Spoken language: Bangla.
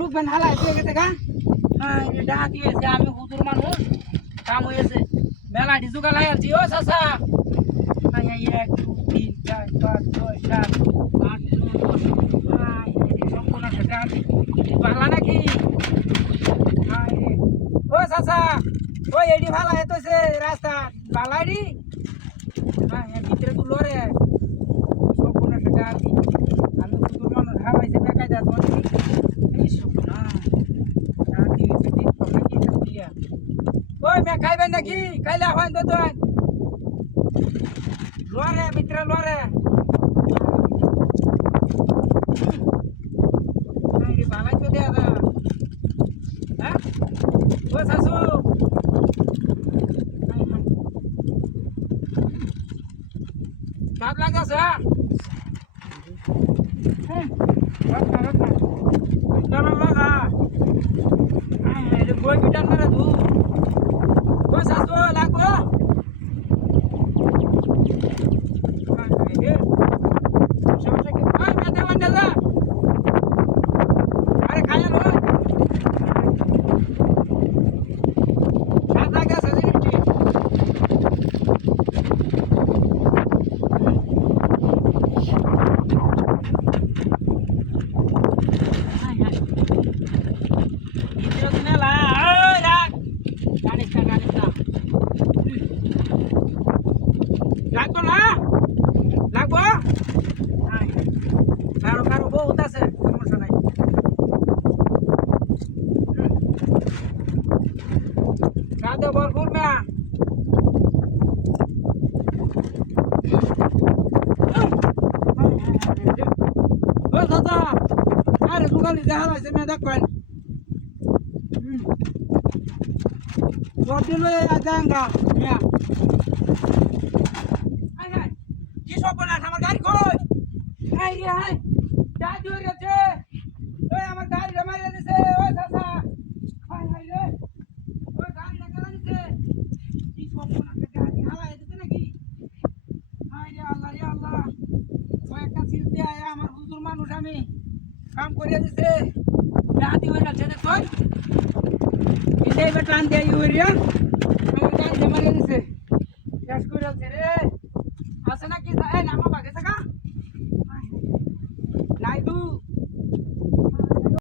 লোক বেন হালা গেছে গা ডাহাতি হয়েছে আমি হুজুর মানুষ কাম হয়েছে মেলা ঢিজুকা লাগাচ্ছি ও চাচা 1 2 3 4 5 6 7 8 9 10 সম্পূর্ণ সেটা বাংলা নাকি ও চাচা ওই এডি ভালো এতছে রাস্তা বালাইডি ভিতরে তুলো রে সম্পূর্ণ সেটা আমি হুজুর মানুষ হারাইছে দেখাই যা তোমার ওই মে খাইবেন নাকি খাইলে হয় তো তুই লোরে মিত্র লোরে বালাই তো দেয়া দা হ্যাঁ ও শাশু ভাব লাগাছে হ্যাঁ বই বিটান মারা ধু ও শাশু লাগবো সমস্যা কি ওই মাথা বান্ধা যা আরে খায়া লো সাদা গ্যাস আছে নিচে লাগবো না লাগবো কারো কারো বহুত আছে সমস্যা নাই কাঁদে ভরপুর মেয়া ও দাদা আরে দুগালি দেখা আছে মেয়ে দেখবেন দিল যাঙ্গা মেয়া কি সব বলাস আমার গাড়ি কই হাই রে হাই দাদু রেছে ওই আমার গাড়ি মারিয়ে দিছে ওই চাচা হাই হাই রে ওই গাড়ি লাগা দিছে কি সব বলাস গাড়ি হালাই দিতে নাকি হাই রে আল্লাহ ওই একটা সিলতে আয়া আমার হুজুর মানুষ আমি কাম করিয়ে দিছে দাদি হয়ে যাচ্ছে দেখ তুই এই বেটান দেই হইরিয়া আমার গাড়ি মারিয়ে দিছে